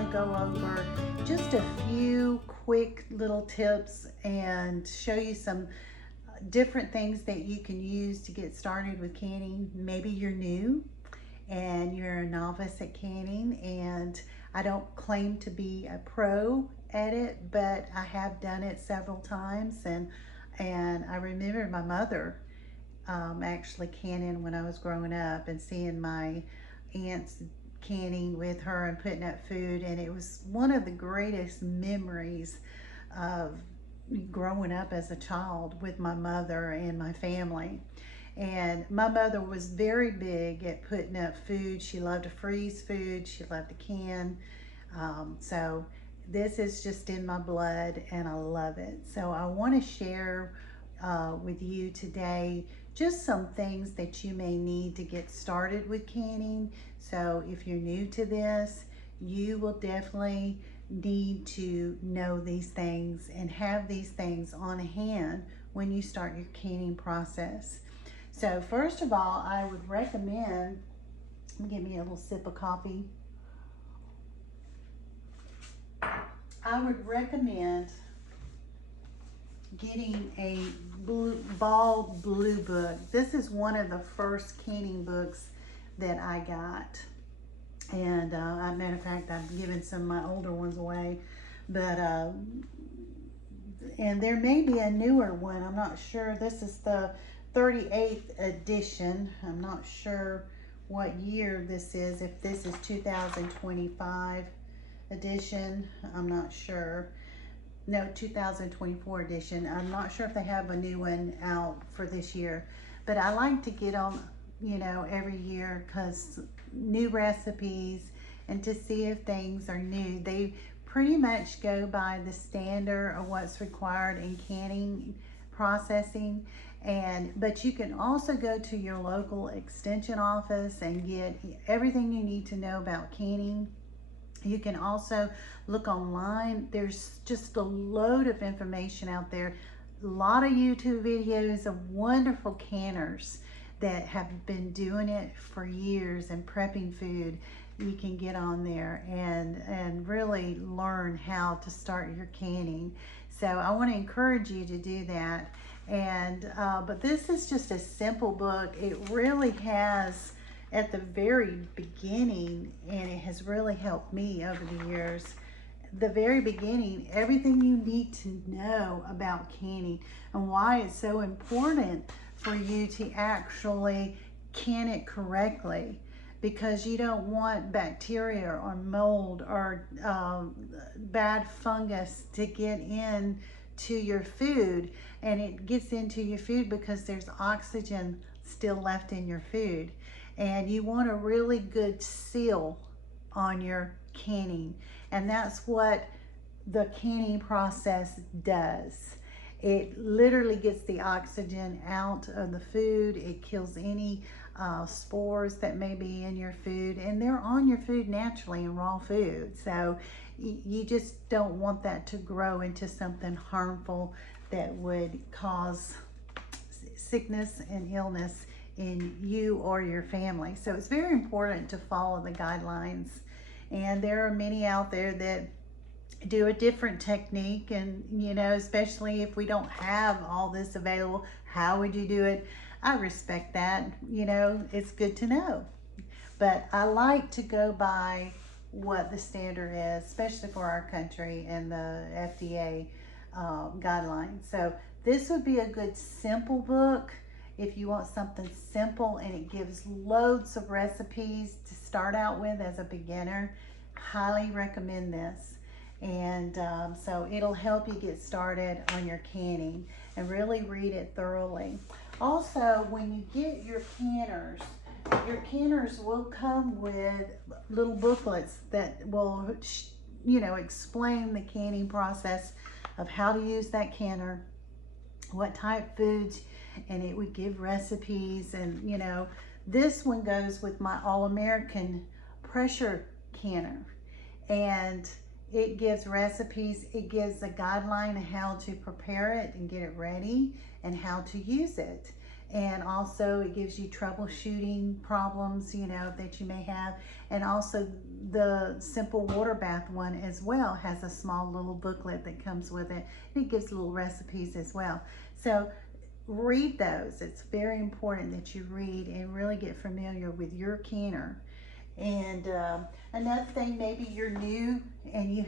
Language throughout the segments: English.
want to go over just a few quick little tips and show you some different things that you can use to get started with canning. Maybe you're new and you're a novice at canning, and I don't claim to be a pro at it, but I have done it several times, and I remember my mother actually canning when I was growing up, and seeing my aunts canning with her and putting up food, and it was one of the greatest memories of growing up as a child with my mother and my family. And my mother was very big at putting up food. She loved to freeze food, she loved to can. So this is just in my blood and I love it. So I want to share with you today just some things that you may need to get started with canning. So if you're new to this, you will definitely need to know these things and have these things on hand when you start your canning process. So first of all, I would recommend, give me a little sip of coffee. I would recommend getting a ball blue book. This is one of the first canning books that I got. And as a matter of fact, I've given some of my older ones away. But, and there may be a newer one. I'm not sure. This is the 38th edition. I'm not sure what year this is. If this is 2025 edition, I'm not sure. No, 2024 edition. I'm not sure if they have a new one out for this year, but I like to get them, you know, every year, because new recipes and to see if things are new. They pretty much go by the standard of what's required in canning processing. But you can also go to your local extension office and get everything you need to know about canning. You can also look online. There's just a load of information out there. A lot of YouTube videos of wonderful canners that have been doing it for years and prepping food. You can get on there and really learn how to start your canning. So I want to encourage you to do that. But this is just a simple book. It really has, at the very beginning, and it has really helped me over the years, the very beginning, everything you need to know about canning and why it's so important for you to actually can it correctly, because you don't want bacteria or mold or bad fungus to get in to your food, and it gets into your food because there's oxygen still left in your food. And you want a really good seal on your canning, and that's what the canning process does. It literally gets the oxygen out of the food. It kills any spores that may be in your food, and they're on your food naturally in raw food. So you just don't want that to grow into something harmful that would cause sickness and illness in you or your family. So it's very important to follow the guidelines. And there are many out there that do a different technique, and you know, especially if we don't have all this available, how would you do it? I respect that. You know, it's good to know. But I like to go by what the standard is, especially for our country and the FDA guidelines. So this would be a good simple book if you want something simple, and it gives loads of recipes to start out with as a beginner. Highly recommend this. And so it'll help you get started on your canning, and really read it thoroughly. Also, when you get your canners will come with little booklets that will, you know, explain the canning process of how to use that canner, what type foods, and it would give recipes. And you know, this one goes with my All-American pressure canner, and it gives recipes. It gives a guideline of how to prepare it and get it ready and how to use it. And also it gives you troubleshooting problems, you know, that you may have. And also the simple water bath one as well has a small little booklet that comes with it. And it gives little recipes as well. So read those. It's very important that you read and really get familiar with your canner. And another thing, maybe you're new and you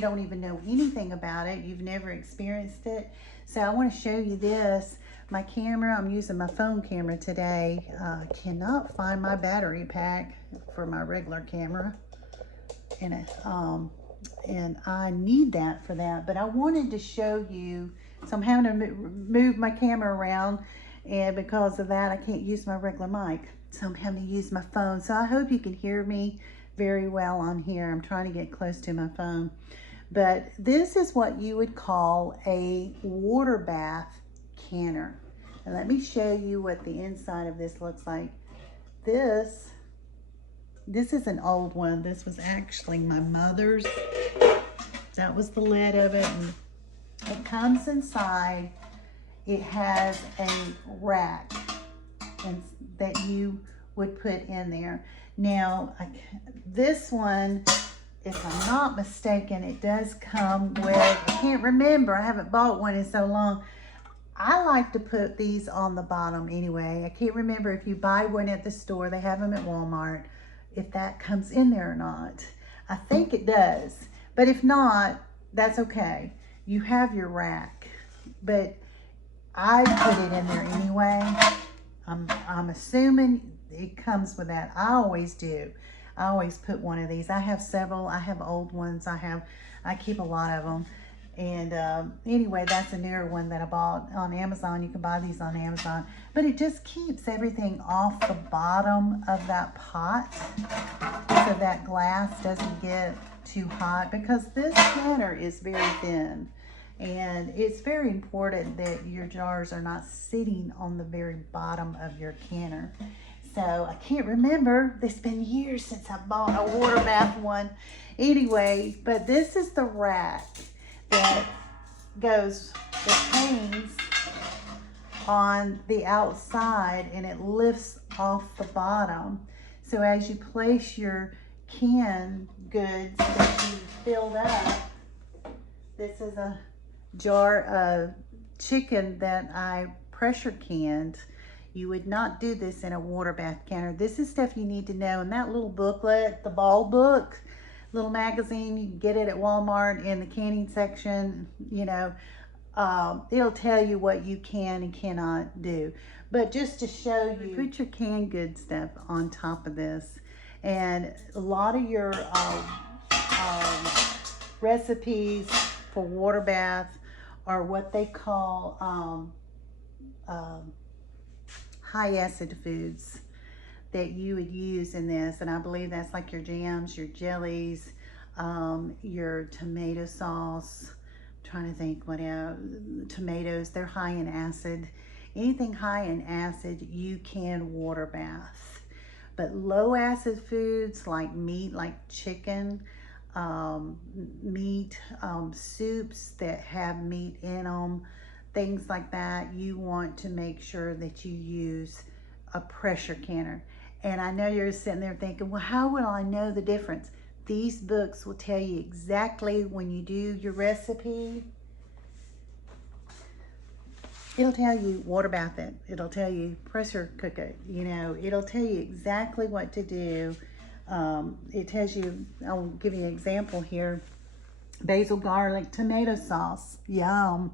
don't even know anything about it. You've never experienced it. So I want to show you this. My camera, I'm using my phone camera today. I cannot find my battery pack for my regular camera. And I need that for that. But I wanted to show you, so I'm having to move my camera around, and because of that I can't use my regular mic. So I'm having to use my phone. So I hope you can hear me very well on here. I'm trying to get close to my phone. But this is what you would call a water bath canner. And let me show you what the inside of this looks like. This is an old one. This was actually my mother's. That was the lid of it. And it comes inside. It has a rack and that you would put in there. Now, this one, if I'm not mistaken, it does come with, I can't remember, I haven't bought one in so long. I like to put these on the bottom anyway. I can't remember if you buy one at the store, they have them at Walmart, if that comes in there or not. I think it does, but if not, that's okay. You have your rack, but I put it in there anyway. I'm assuming it comes with that. I always do. I always put one of these. I have several. I have old ones. I keep a lot of them. And anyway, that's a newer one that I bought on Amazon. You can buy these on Amazon. But it just keeps everything off the bottom of that pot so that glass doesn't get too hot, because this canner is very thin. And it's very important that your jars are not sitting on the very bottom of your canner. So I can't remember. It's been years since I bought a water bath one. Anyway, but this is the rack that hangs on the outside, and it lifts off the bottom. So as you place your canned goods that you filled up, this is a jar of chicken that I pressure canned. You would not do this in a water bath canner. This is stuff you need to know. And that little booklet, the ball book, little magazine, you can get it at Walmart in the canning section, you know, it'll tell you what you can and cannot do. But just to show you, put your canned good stuff on top of this. And a lot of your recipes for water bath are what they call high acid foods that you would use in this. And I believe that's like your jams, your jellies, your tomato sauce. I'm trying to think what else. Tomatoes, they're high in acid. Anything high in acid, you can water bath. But low acid foods like meat, like chicken, meat, soups that have meat in them, things like that, you want to make sure that you use a pressure canner. And I know you're sitting there thinking, well, how will I know the difference? These books will tell you exactly when you do your recipe. It'll tell you water bath it. It'll tell you pressure cook it. You know, it'll tell you exactly what to do. It tells you, I'll give you an example here. Basil garlic tomato sauce, yum.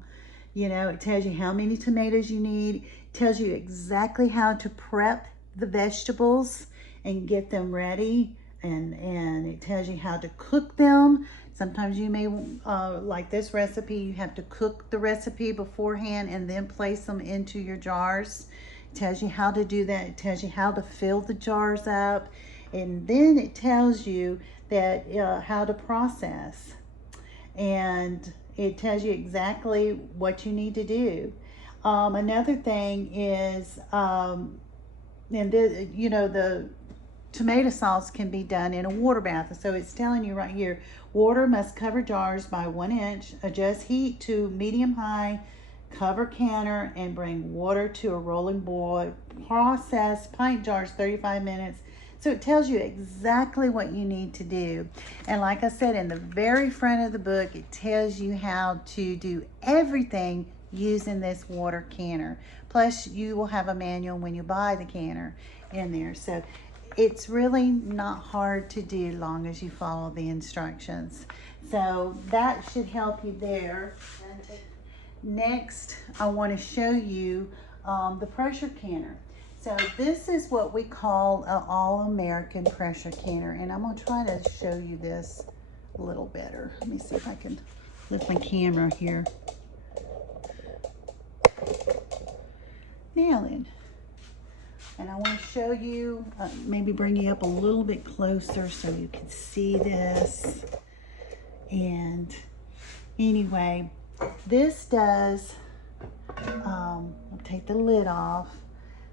You know, it tells you how many tomatoes you need. It tells you exactly how to prep the vegetables and get them ready. And it tells you how to cook them. Sometimes you may, like this recipe, you have to cook the recipe beforehand and then place them into your jars. It tells you how to do that. It tells you how to fill the jars up. And then it tells you that how to process. And it tells you exactly what you need to do. Another thing is, you know, the tomato sauce can be done in a water bath. So it's telling you right here, water must cover jars by 1 inch, adjust heat to medium high Cover canner and bring water to a rolling boil. Process pint jars 35 minutes. So it tells you exactly what you need to do. And like I said, in the very front of the book, it tells you how to do everything using this water canner. Plus, you will have a manual when you buy the canner in there. So it's really not hard to do long as you follow the instructions. So that should help you there. Next, I want to show you the pressure canner. So this is what we call an all-American pressure canner, and I'm going to try to show you this a little better. Let me see if I can lift my camera here. Now then, and I want to show you, maybe bring you up a little bit closer so you can see this. And anyway, this does, I'll take the lid off.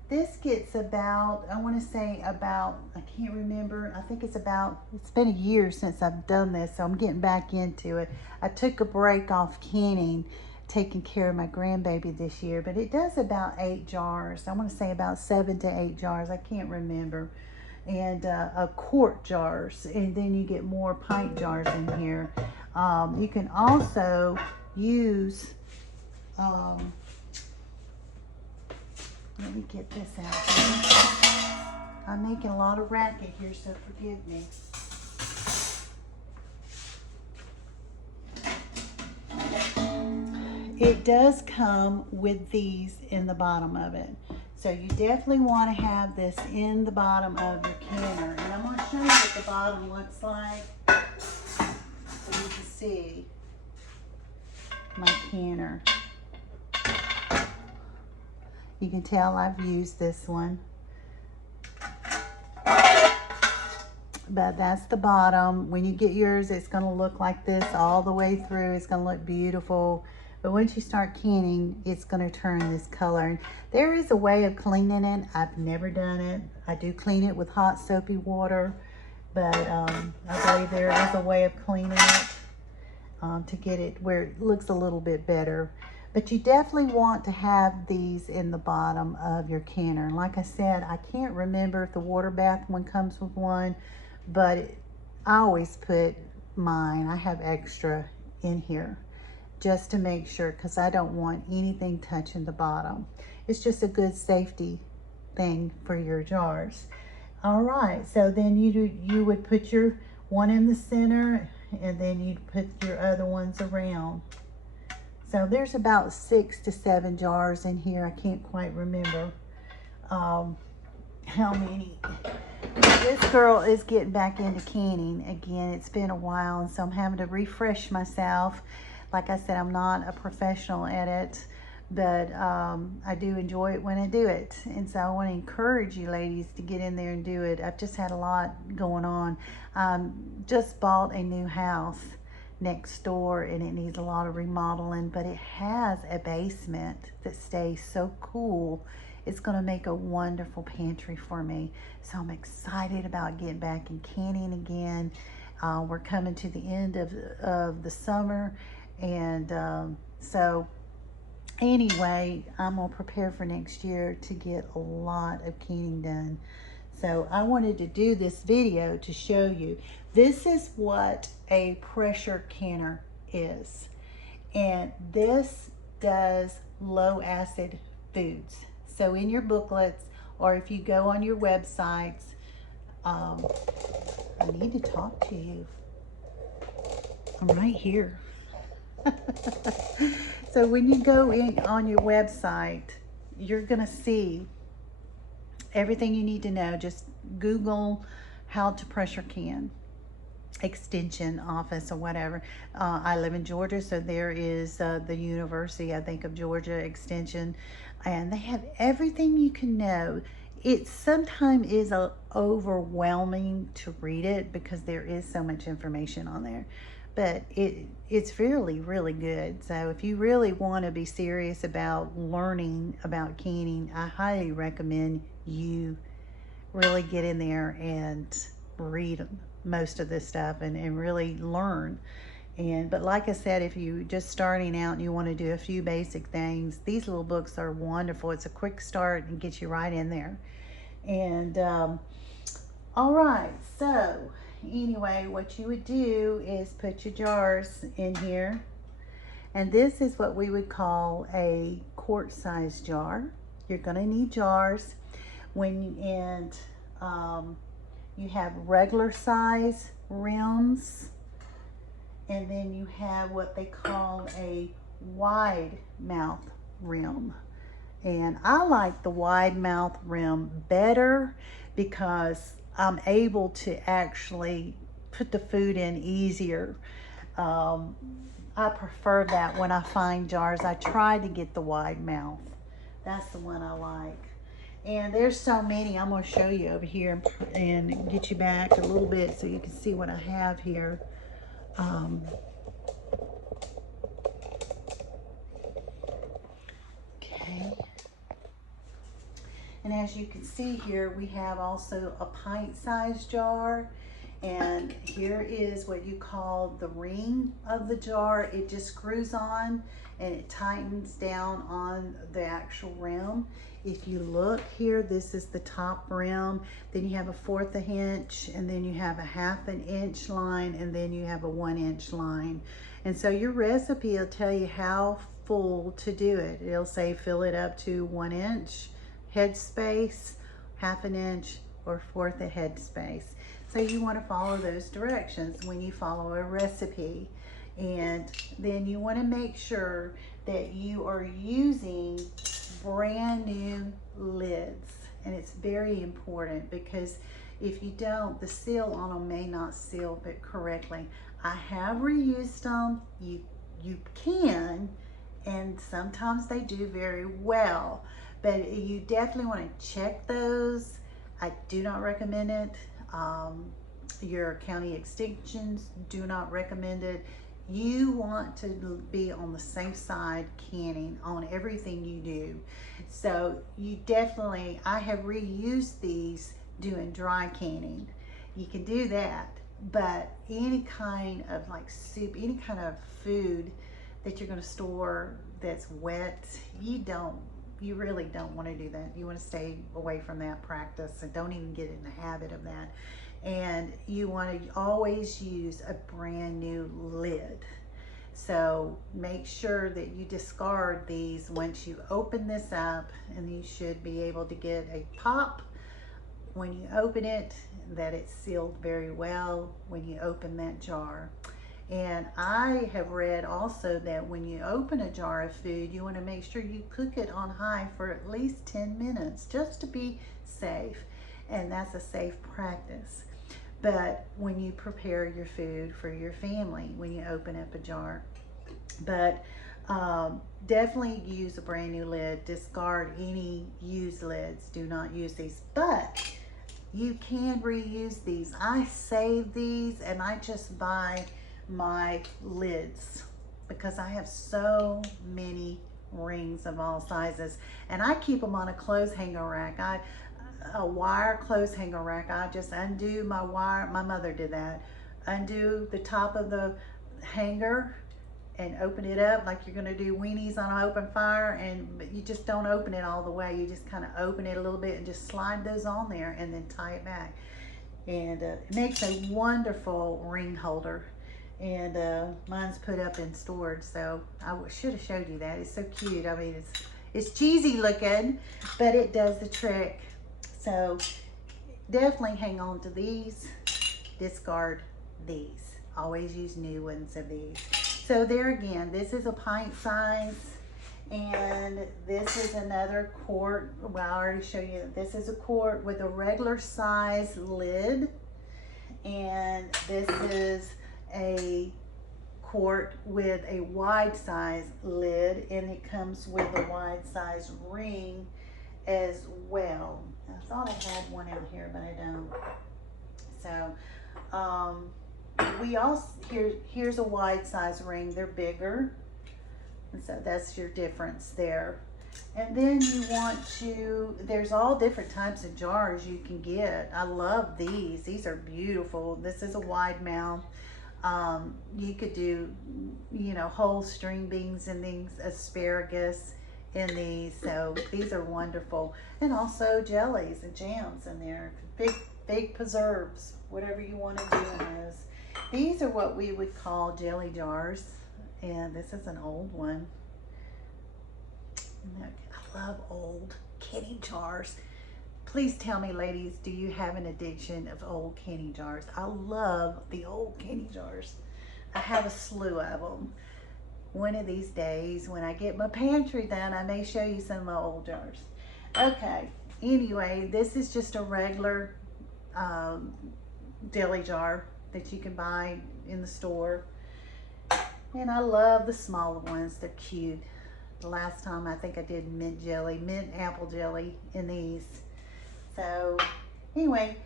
This gets about, I want to say about, I can't remember, I think it's been a year since I've done this, so I'm getting back into it. I took a break off canning, taking care of my grandbaby this year, but it does about 8 jars. I want to say about 7 to 8 jars, I can't remember. And a quart jars, and then you get more pint jars in here. You can also use, let me get this out here. I'm making a lot of racket here, so forgive me. It does come with these in the bottom of it. So you definitely want to have this in the bottom of your canner. And I'm going to show you what the bottom looks like so you can see my canner. You can tell I've used this one. But that's the bottom. When you get yours, it's going to look like this all the way through. It's going to look beautiful. But once you start canning, it's going to turn this color. And there is a way of cleaning it. I've never done it. I do clean it with hot soapy water. But I believe there is a way of cleaning it to get it where it looks a little bit better. But you definitely want to have these in the bottom of your canner. And like I said, I can't remember if the water bath one comes with one, but I always put mine. I have extra in here just to make sure, because I don't want anything touching the bottom. It's just a good safety thing for your jars. All right, so then you would put your one in the center, and then you'd put your other ones around. So there's about 6 to 7 jars in here. I can't quite remember how many. This girl is getting back into canning again. It's been a while, and so I'm having to refresh myself. Like I said, I'm not a professional at it, but I do enjoy it when I do it. And so I want to encourage you ladies to get in there and do it. I've just had a lot going on. Just bought a new house next door, and it needs a lot of remodeling, but it has a basement that stays so cool. It's going to make a wonderful pantry for me. So I'm excited about getting back in canning again. We're coming to the end of the summer, and so anyway, I'm going to prepare for next year to get a lot of canning done. So I wanted to do this video to show you. This is what a pressure canner is. And this does low acid foods. So in your booklets, or if you go on your websites, I need to talk to you. I'm right here. So when you go in on your website, you're gonna see everything you need to know. Just Google how to pressure can, extension office or whatever. I live in Georgia, so there is the University, I think, of Georgia extension, and they have everything you can know. It sometimes is overwhelming to read it because there is so much information on there, but it's really, really good. So if you really want to be serious about learning about canning, I highly recommend you really get in there and read most of this stuff and really learn. But like I said, if you just starting out and you want to do a few basic things, these little books are wonderful. It's a quick start and gets you right in there. And all right, so anyway, what you would do is put your jars in here. And this is what we would call a quart size jar. You're going to need jars you have regular size rims, and then you have what they call a wide mouth rim. And I like the wide mouth rim better because I'm able to actually put the food in easier. I prefer that when I find jars. I try to get the wide mouth. That's the one I like. And there's so many. I'm going to show you over here and get you back a little bit so you can see what I have here. Okay. And as you can see here, we have also a pint-sized jar. And here is what you call the ring of the jar. It just screws on and it tightens down on the actual rim. If you look here, this is the top rim. Then you have a 1/4 inch, and then you have a 1/2 inch line, and then you have a 1 inch line. And so your recipe will tell you how full to do it. It'll say fill it up to 1 inch headspace, 1/2 inch, or 1/4 headspace. So you want to follow those directions when you follow a recipe. And then you want to make sure that you are using brand new lids. And it's very important because if you don't, the seal on them may not seal it correctly. I have reused them. You can, and sometimes they do very well. But you definitely want to check those. I do not recommend it. Your county extensions do not recommend it. You want to be on the safe side canning on everything you do. So you definitely, I have reused these doing dry canning. You can do that, but any kind of like soup, any kind of food that you're going to store that's wet, you really don't want to do that. You want to stay away from that practice and don't even get in the habit of that. And you want to always use a brand new lid. So make sure that you discard these once you open this up, and you should be able to get a pop when you open it, that it's sealed very well when you open that jar. And I have read also that when you open a jar of food, you want to make sure you cook it on high for at least 10 minutes just to be safe. And that's a safe practice. But when you prepare your food for your family, when you open up a jar. But definitely use a brand new lid. Discard any used lids. Do not use these. But you can reuse these. I save these and I just buy my lids because I have so many rings of all sizes, and I keep them on a clothes hanger rack. A wire clothes hanger rack. I just undo my wire. My mother did that. Undo the top of the hanger and open it up like you're going to do weenies on an open fire, but you just don't open it all the way. You just kind of open it a little bit and just slide those on there and then tie it back. And it makes a wonderful ring holder. And mine's put up in storage, so I should have showed you that. It's so cute. I mean, it's cheesy looking, but it does the trick. So definitely hang on to these. Discard these. Always use new ones of these. So there again, this is a pint size, and this is another quart. Well, I already showed you that this is a quart with a regular size lid, and this is a quart with a wide size lid, and it comes with a wide size ring as well. I thought I had one out here, but I don't. So we also, here's a wide size ring. They're bigger, and so that's your difference there. And then you want to, there's all different types of jars you can get. I love these. These are beautiful. This is a wide mouth. You could do, you know, whole string beans in these, asparagus in these. So these are wonderful. And also jellies and jams in there. Big preserves, whatever you want to do in those. These are what we would call jelly jars. And this is an old one. I love old candy jars. Please tell me, ladies, do you have an addiction of old candy jars? I love the old candy jars. I have a slew of them. One of these days, when I get my pantry done, I may show you some of my old jars. Okay, anyway, this is just a regular deli jar that you can buy in the store. And I love the smaller ones. They're cute. The last time I think I did mint apple jelly in these. So anyway,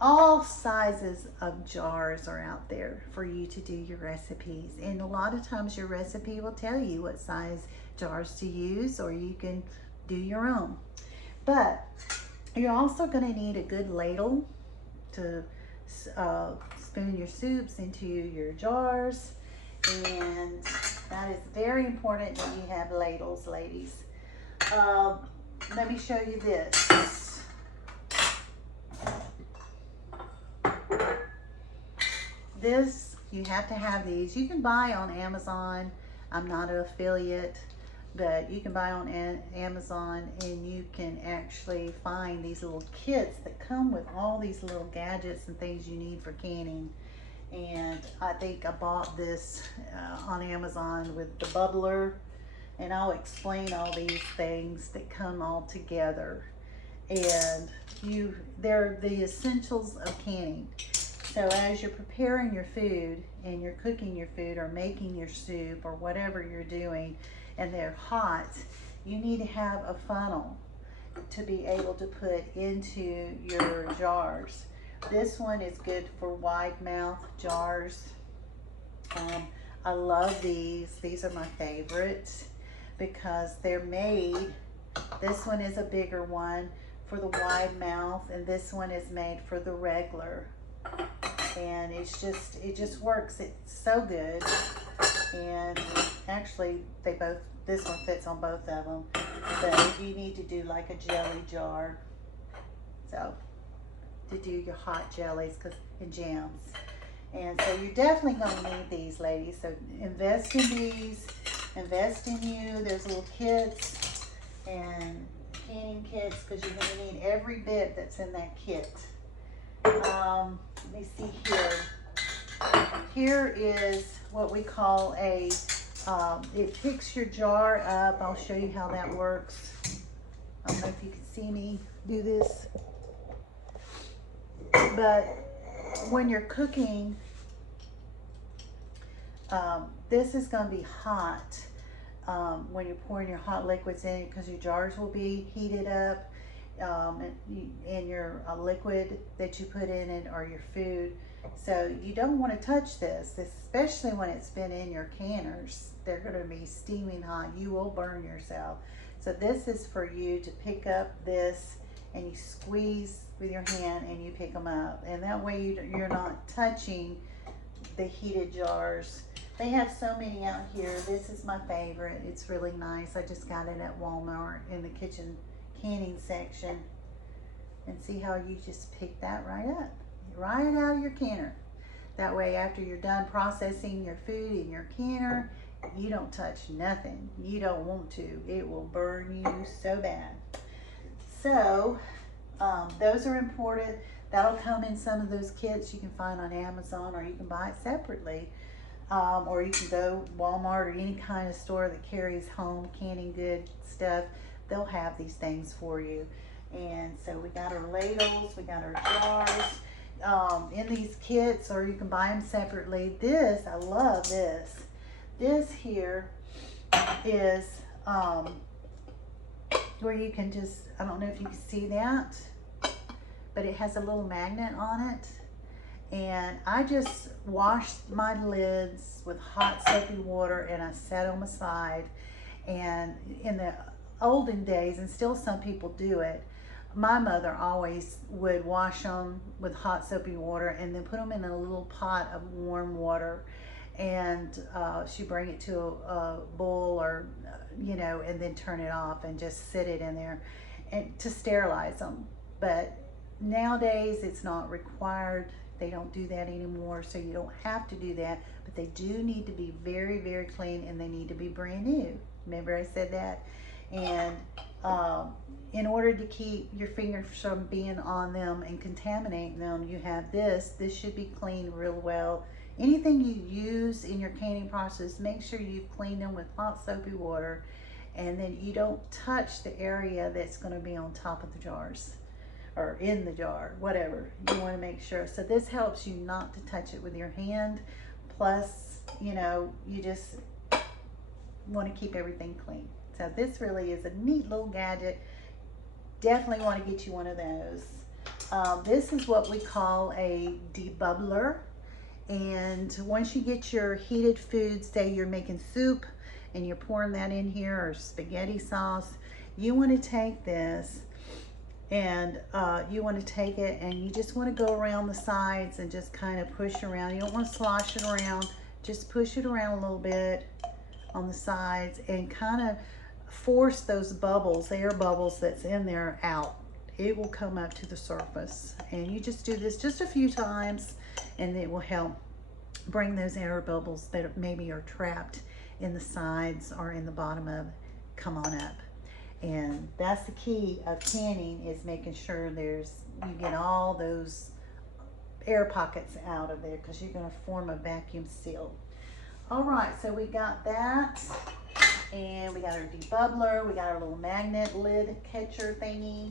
all sizes of jars are out there for you to do your recipes. And a lot of times your recipe will tell you what size jars to use, or you can do your own. But you're also going to need a good ladle to spoon your soups into your jars. And that is very important that you have ladles, ladies. Let me show you this. This, you have to have these. You can buy on Amazon. I'm not an affiliate, but you can buy on Amazon, and you can actually find these little kits that come with all these little gadgets and things you need for canning. And I think I bought this on Amazon with the bubbler, and I'll explain all these things that come all together. And they're the essentials of canning. So as you're preparing your food and you're cooking your food or making your soup or whatever you're doing, and they're hot, you need to have a funnel to be able to put into your jars. This one is good for wide mouth jars. I love these. These are my favorites because they're made. This one is a bigger one for the wide mouth, and this one is made for the regular. And it just works. It's so good. And actually this one fits on both of them. But you need to do like a jelly jar. So to do your hot jellies and jams. And so you're definitely going to need these, ladies. So invest in these. Invest in you. There's little kits and canning kits because you're going to need every bit that's in that kit. Let me see here. Here is what we call it picks your jar up. I'll show you how that works. I don't know if you can see me do this. But when you're cooking, this is going to be hot when you're pouring your hot liquids in, because your jars will be heated up. And your liquid that you put in it, or your food. So you don't want to touch this, especially when it's been in your canners. They're going to be steaming hot. You will burn yourself. So this is for you to pick up this, and you squeeze with your hand and you pick them up. And that way you're not touching the heated jars. They have so many out here. This is my favorite. It's really nice. I just got it at Walmart in the kitchen canning section. And see how you just pick that right up, right out of your canner. That way after you're done processing your food in your canner, you don't touch nothing. You don't want to. It will burn you so bad. So those are important. That'll come in some of those kits you can find on Amazon, or you can buy it separately. Or you can go Walmart or any kind of store that carries home canning good stuff. They'll have these things for you. And so we got our ladles, we got our jars in these kits, or you can buy them separately. This, I love this. This here is where you can just, I don't know if you can see that, but it has a little magnet on it. And I just washed my lids with hot soapy water and I set them aside. And in the olden days, and still some people do it, My mother always would wash them with hot soapy water and then put them in a little pot of warm water, and she'd bring it to a bowl, or you know, and then turn it off and just sit it in there and to sterilize them. But nowadays it's not required. They don't do that anymore, so you don't have to do that, but they do need to be very, very clean, and they need to be brand new. Remember I said that? And in order to keep your fingers from being on them and contaminating them, you have this. This should be cleaned real well. Anything you use in your canning process, make sure you've cleaned them with hot soapy water, and then you don't touch the area that's going to be on top of the jars or in the jar, whatever. You want to make sure. So this helps you not to touch it with your hand. Plus, you know, you just want to keep everything clean. So this really is a neat little gadget. Definitely want to get you one of those. This is what we call a debubbler. And once you get your heated food, say you're making soup and you're pouring that in here, or spaghetti sauce, you want to take this and you want to take it and you just want to go around the sides and just kind of push around. You don't want to slosh it around, just push it around a little bit on the sides and kind of force those bubbles, air bubbles that's in there, out. It will come up to the surface, and you just do this just a few times and it will help bring those air bubbles that maybe are trapped in the sides or in the bottom of it, come on up. And that's the key of canning, is making sure you get all those air pockets out of there, because you're going to form a vacuum seal. All right, so we got that, and we got our debubbler, we got our little magnet lid catcher thingy.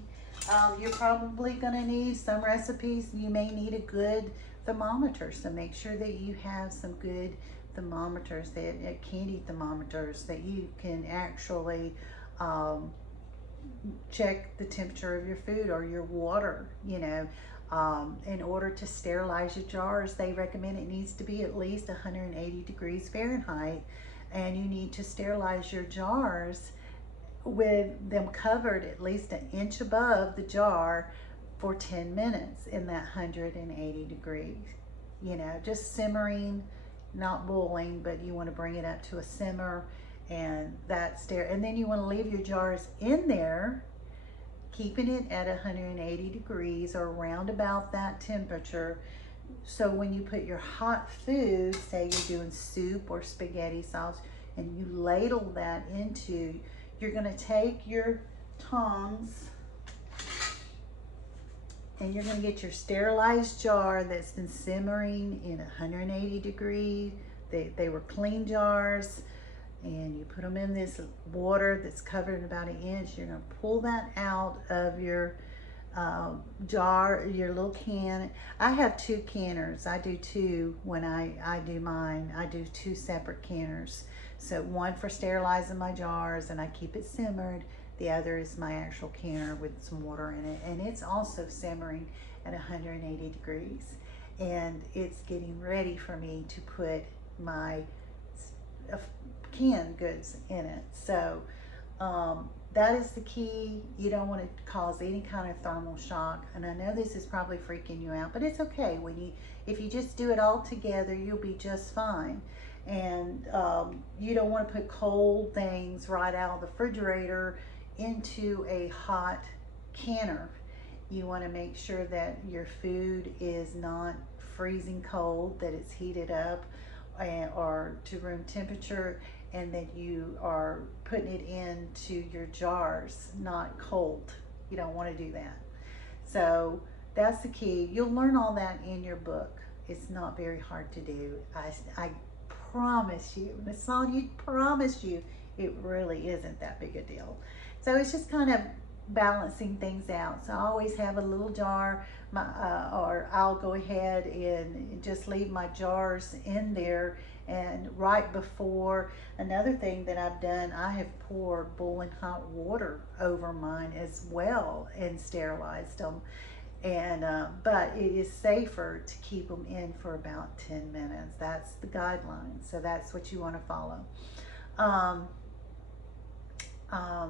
You're probably going to need some recipes. You may need a good thermometer, so make sure that you have some good thermometers, candy thermometers, that you can actually check the temperature of your food or your water. You know, in order to sterilize your jars, they recommend it needs to be at least 180 degrees Fahrenheit, and you need to sterilize your jars with them covered at least an inch above the jar for 10 minutes in that 180 degrees. You know, just simmering, not boiling, but you want to bring it up to a simmer, and and then you want to leave your jars in there, keeping it at 180 degrees or around about that temperature. So when you put your hot food, say you're doing soup or spaghetti sauce, and you ladle that into, you're going to take your tongs and you're going to get your sterilized jar that's been simmering in 180 degrees. They were clean jars, and you put them in this water that's covered in about an inch. You're going to pull that out of your jar, your little can. I have two canners. I do two when I do mine. I do two separate canners. So one for sterilizing my jars, and I keep it simmered. The other is my actual canner with some water in it, and it's also simmering at 180 degrees. And it's getting ready for me to put my canned goods in it. So that is the key. You don't want to cause any kind of thermal shock. And I know this is probably freaking you out, but it's okay. If you just do it all together, you'll be just fine. And you don't want to put cold things right out of the refrigerator into a hot canner. You want to make sure that your food is not freezing cold, that it's heated up or to room temperature, and that you are putting it into your jars, not cold. You don't want to do that. So that's the key. You'll learn all that in your book. It's not very hard to do. I promise you, Miss Sonia, promise you, it really isn't that big a deal. So it's just kind of balancing things out. So I always have a little jar, or I'll go ahead and just leave my jars in there. And right before, another thing that I've done, I have poured boiling hot water over mine as well and sterilized them. And but it is safer to keep them in for about 10 minutes. That's the guideline. So that's what you want to follow.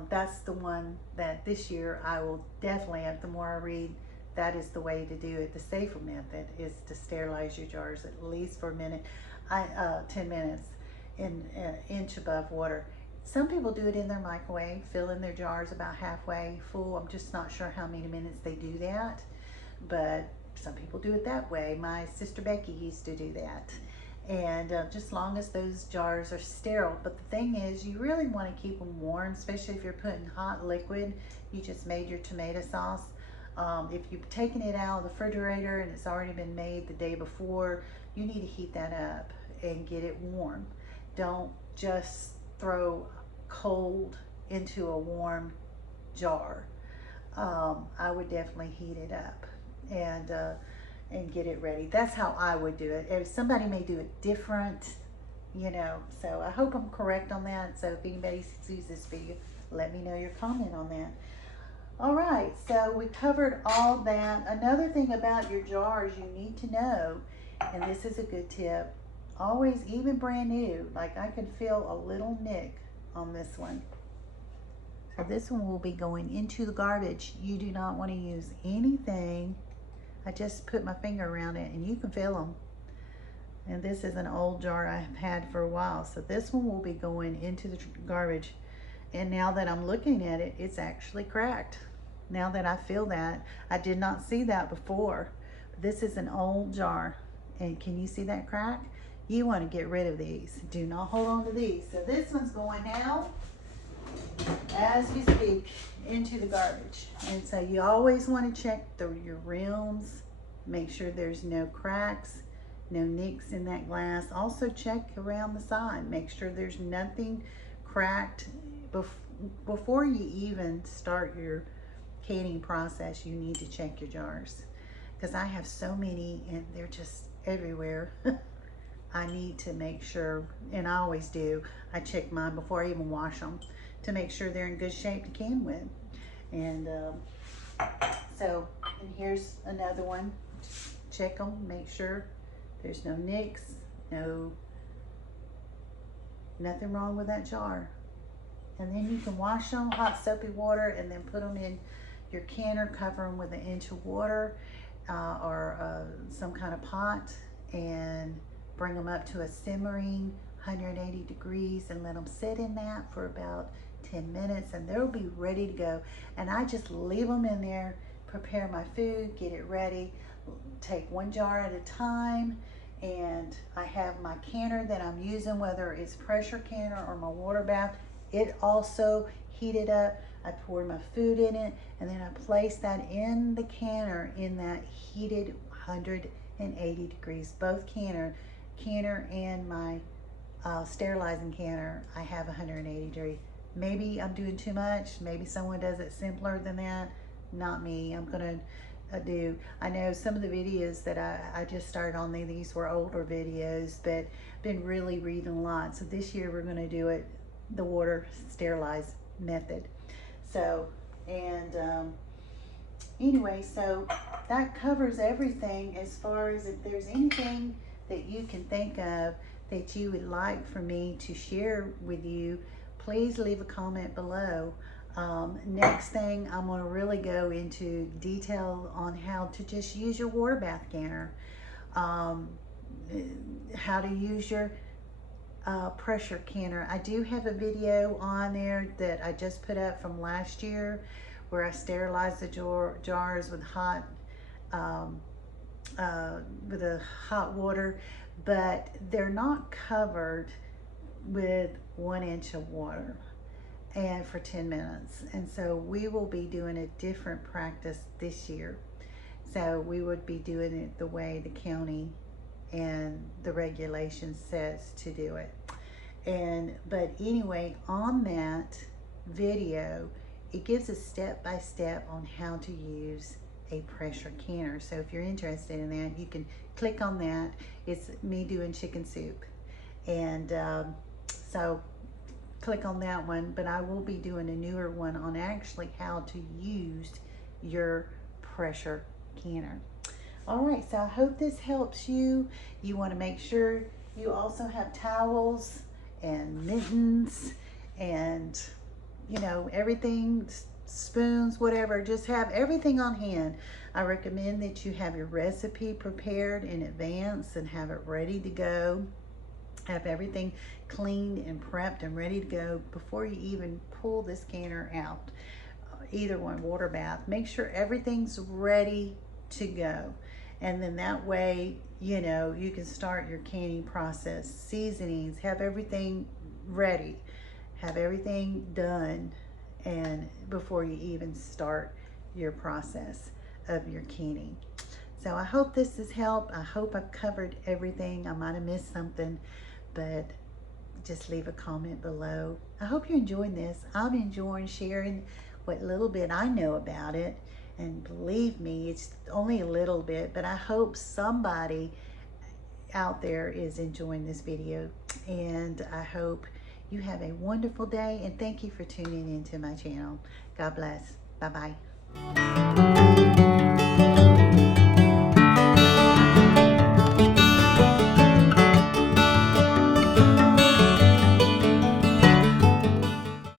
That's the one that this year I will definitely, the more I read, that is the way to do it. The safer method is to sterilize your jars at least for a minute, 10 minutes in inch above water. Some people do it in their microwave, fill in their jars about halfway full. I'm just not sure how many minutes they do that, but some people do it that way. My sister Becky used to do that. And just long as those jars are sterile. But the thing is, you really want to keep them warm, especially if you're putting hot liquid. You just made your tomato sauce. If you've taken it out of the refrigerator and it's already been made the day before, you need to heat that up and get it warm. Don't just throw cold into a warm jar. I would definitely heat it up and get it ready. That's how I would do it. If somebody may do it different, you know, so I hope I'm correct on that. So if anybody sees this video, let me know your comment on that. All right, so we covered all that. Another thing about your jars you need to know, and this is a good tip, always, even brand new, like I can feel a little nick on this one. So this one will be going into the garbage. You do not want to use anything. I just put my finger around it and you can feel them. And this is an old jar I've had for a while. So this one will be going into the garbage. And now that I'm looking at it, it's actually cracked. Now that I feel that, I did not see that before. This is an old jar. And can you see that crack? You want to get rid of these. Do not hold on to these. So this one's going now, as we speak, into the garbage. And so you always want to check your rims, make sure there's no cracks, no nicks in that glass. Also check around the side, make sure there's nothing cracked. Before you even start your canning process, you need to check your jars, because I have so many and they're just everywhere. I need to make sure, and I always do, I check mine before I even wash them to make sure they're in good shape to can with. And and here's another one. Check them, make sure there's no nicks, nothing wrong with that jar. And then you can wash them, hot soapy water, and then put them in your canner, cover them with an inch of water or some kind of pot, and bring them up to a simmering 180 degrees and let them sit in that for about 10 minutes, and they'll be ready to go. And I just leave them in there, prepare my food, get it ready, take one jar at a time. And I have my canner that I'm using, whether it's pressure canner or my water bath. It also heated up. I poured my food in it, and then I placed that in the canner in that heated 180 degrees. Both canner and my sterilizing canner, I have 180 degrees. Maybe I'm doing too much. Maybe someone does it simpler than that. Not me. I'm gonna I know some of the videos that I just started on, these were older videos, but been really reading a lot. So this year we're gonna do it the water sterilized method. So, and anyway, so that covers everything. As far as if there's anything that you can think of that you would like for me to share with you, please leave a comment below. Next thing, I'm going to really go into detail on how to just use your water bath canner, how to use your pressure canner. I do have a video on there that I just put up from last year where I sterilized the jars with hot water, but they're not covered with 1 inch of water and for 10 minutes. And so we will be doing a different practice this year. So we would be doing it the way the county and the regulation says to do it. But anyway, on that video, it gives a step-by-step on how to use a pressure canner. So if you're interested in that, you can click on that. It's me doing chicken soup. And so click on that one, but I will be doing a newer one on actually how to use your pressure canner. All right, so I hope this helps you. You want to make sure you also have towels and mittens and you know, everything, spoons, whatever, just have everything on hand. I recommend that you have your recipe prepared in advance and have it ready to go. Have everything cleaned and prepped and ready to go before you even pull this canner out. Either one, water bath. Make sure everything's ready to go. And then that way, you know, you can start your canning process. Seasonings, have everything ready. Have everything done and before you even start your process of your canning. So I hope this has helped. I hope I've covered everything. I might have missed something, but just leave a comment below. I hope you're enjoying this. I'm enjoying sharing what little bit I know about it. And believe me, it's only a little bit, but I hope somebody out there is enjoying this video. And I hope you have a wonderful day. And thank you for tuning into my channel. God bless. Bye-bye.